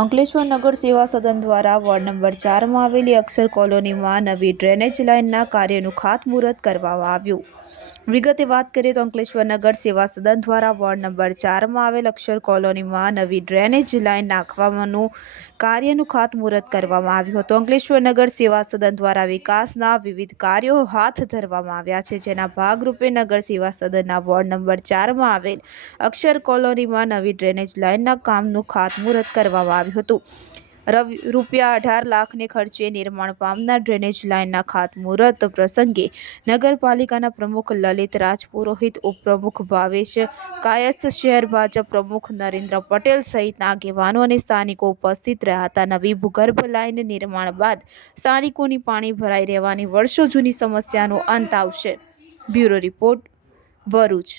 અંકલેશ્વર નગર સેવા સદન દ્વારા વોર્ડ નંબર ચારમાં આવેલી અક્ષર કોલોનીમાં નવી ડ્રેનેજ લાઇનના કાર્યનું ખાતમુહૂર્ત કરવામાં આવ્યું વિગતે વાત કરીએ તો અંકલેશ્વર નગર સેવા સદન દ્વારા વોર્ડ નંબર ચારમાં આવેલ અક્ષર કોલોનીમાં નવી ડ્રેનેજ લાઇન નાખવાનું કાર્યનું ખાતમુહૂર્ત કરવામાં આવ્યું હતું અંકલેશ્વર નગર સેવા સદન દ્વારા વિકાસના વિવિધ કાર્યો હાથ ધરવામાં આવ્યા છે જેના ભાગરૂપે નગર સેવા સદનના વોર્ડ નંબર ચારમાં આવેલ અક્ષર કોલોનીમાં નવી ડ્રેનેજ લાઇનના કામનું ખાતમુહૂર્ત કરવામાં આવ્યું હતું રૂપિયા અઢાર લાખને ખર્ચે નિર્માણ પામનાર ડ્રેનેજ લાઇનના ખાતમુહૂર્ત પ્રસંગે નગરપાલિકાના પ્રમુખ લલિત રાજપુરોહિત ઉપપ્રમુખ ભાવેશ કાયસ્થ શહેર ભાજપ પ્રમુખ નરેન્દ્ર પટેલ સહિતના આગેવાનો અને સ્થાનિકો ઉપસ્થિત રહ્યા હતા નવી ભૂગર્ભ લાઇન નિર્માણ બાદ સ્થાનિકોની પાણી ભરાઈ રહેવાની વર્ષો જૂની સમસ્યાનો અંત આવશે બ્યુરો રિપોર્ટ ભરૂચ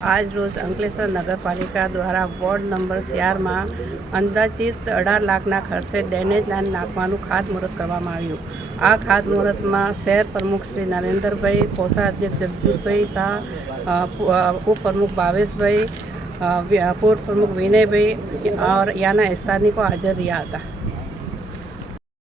આજ રોજ અંકલેશ્વર નગરપાલિકા દ્વારા વોર્ડ નંબર ચારમાં અંદાજિત અઢાર લાખના ખર્ચે ડેનેજ લાઇન નાખવાનું ખાતમુહૂર્ત કરવામાં આવ્યું આ ખાતમુહૂર્તમાં શહેર પ્રમુખ શ્રી નરેન્દ્રભાઈ કોષાધ્યક્ષ જગદીશભાઈ શાહ અ, પુ- અ, ઉપપ્રમુખ ભાવેશભાઈ અ, વ્ય- પૂર્વ પ્રમુખ વિનયભાઈ और याना स्थानीय को हाजिर રહ્યા હતા